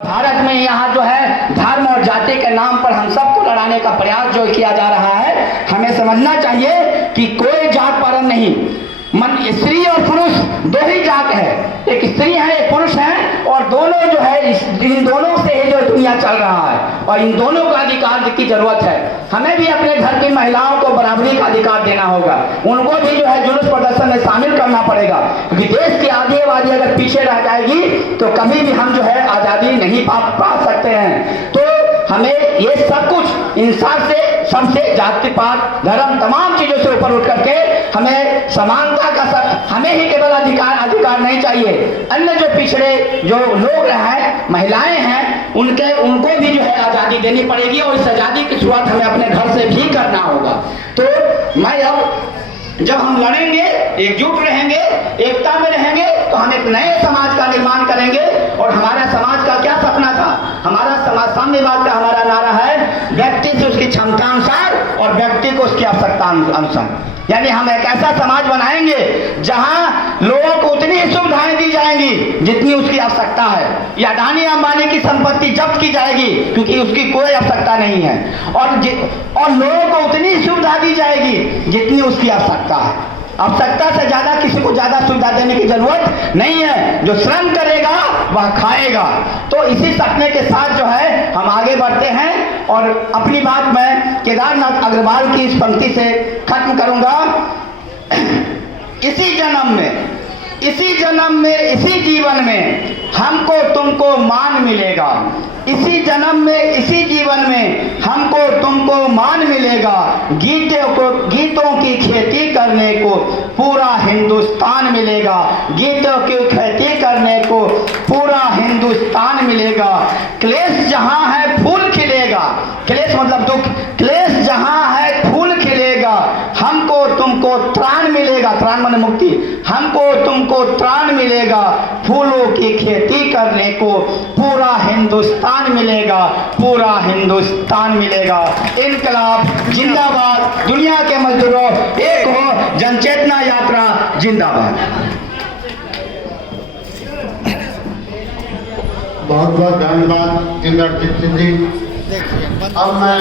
भारत में यहाँ जो है धर्म और जाति के नाम पर हम सबको लड़ाने का प्रयास जो किया जा रहा है, हमें समझना चाहिए कि कोई जात पात नहीं, मन स्त्री और पुरुष दो ही जात है, एक स्त्री है एक पुरुष है, और दोनों जो है इन दोनों से ही जो दुनिया चल रहा है और इन दोनों का अधिकार की जरूरत है। हमें भी अपने घर की महिलाओं को बराबरी का अधिकार देना होगा, उनको भी जो है जुलूस प्रदर्शन में शामिल करना पड़ेगा, क्योंकि देश की आधी आबादी अगर पीछे रह जाएगी तो कभी भी हम जो है आज़ादी नहीं पा सकते हैं। तो हमें ये सब कुछ इंसान से सबसे जाति पात धर्म तमाम चीजों से ऊपर उठ करके हमें समानता का हमें ही केवल अधिकार नहीं चाहिए, अन्य जो पिछड़े जो लोग हैं महिलाएं हैं उनको भी जो है आज़ादी देनी पड़ेगी, और इस आज़ादी की शुरुआत हमें अपने घर से भी करना होगा। तो मैं अब जब हम लड़ेंगे, एकजुट रहेंगे, एकता में रहेंगे, तो हम एक नए समाज का निर्माण करेंगे। और हमारा समाज का क्या सपना था? हमारा समाज साम्यवाद का हमारा नारा है, व्यक्ति से उसकी क्षमता अनुसार और व्यक्ति को उसकी आवश्यकता अनुसार। यानी हम एक ऐसा समाज बनाएंगे जहां लोगों को उतनी ही सुविधाएं दी जाएंगी जितनी उसकी आवश्यकता है, या अडानी अंबानी की संपत्ति जब्त की जाएगी क्योंकि उसकी कोई आवश्यकता नहीं है, और लोगों को उतनी सुविधा दी जाएगी जितनी उसकी आवश्यकता है। आवश्यकता से ज्यादा किसी को ज्यादा सुविधा देने की जरूरत नहीं है, जो श्रम करेगा वह खाएगा। तो इसी सपने के साथ जो है हम आगे बढ़ते हैं, और अपनी बात मैं केदारनाथ अग्रवाल की इस पंक्ति से खत्म करूंगा। इसी जन्म में इसी जीवन में हमको तुमको मान मिलेगा, इसी जन्म में इसी जीवन में हमको तुमको मान मिलेगा, गीतों की खेती करने को पूरा हिंदुस्तान मिलेगा, गीतों की खेती करने को पूरा हिंदुस्तान मिलेगा। क्लेश जहां है फूल खिलेगा, क्लेश मतलब दुख, क्लेश जहां है फूल खिलेगा, हमको तुमको त्राण मिलेगा, त्राण माने मुक्ति, हमको तुमको त्राण मिलेगा, फूलों की खेती करने को पूरा हिंदुस्तान मिलेगा, पूरा हिंदुस्तान मिलेगा। इनकलाब जिंदाबाद, दुनिया के मजदूरों एक हो, जनचेतना यात्रा जिंदाबाद। बहुत बहुत धन्यवाद इंद्रजीत सिंह जी। अब मैं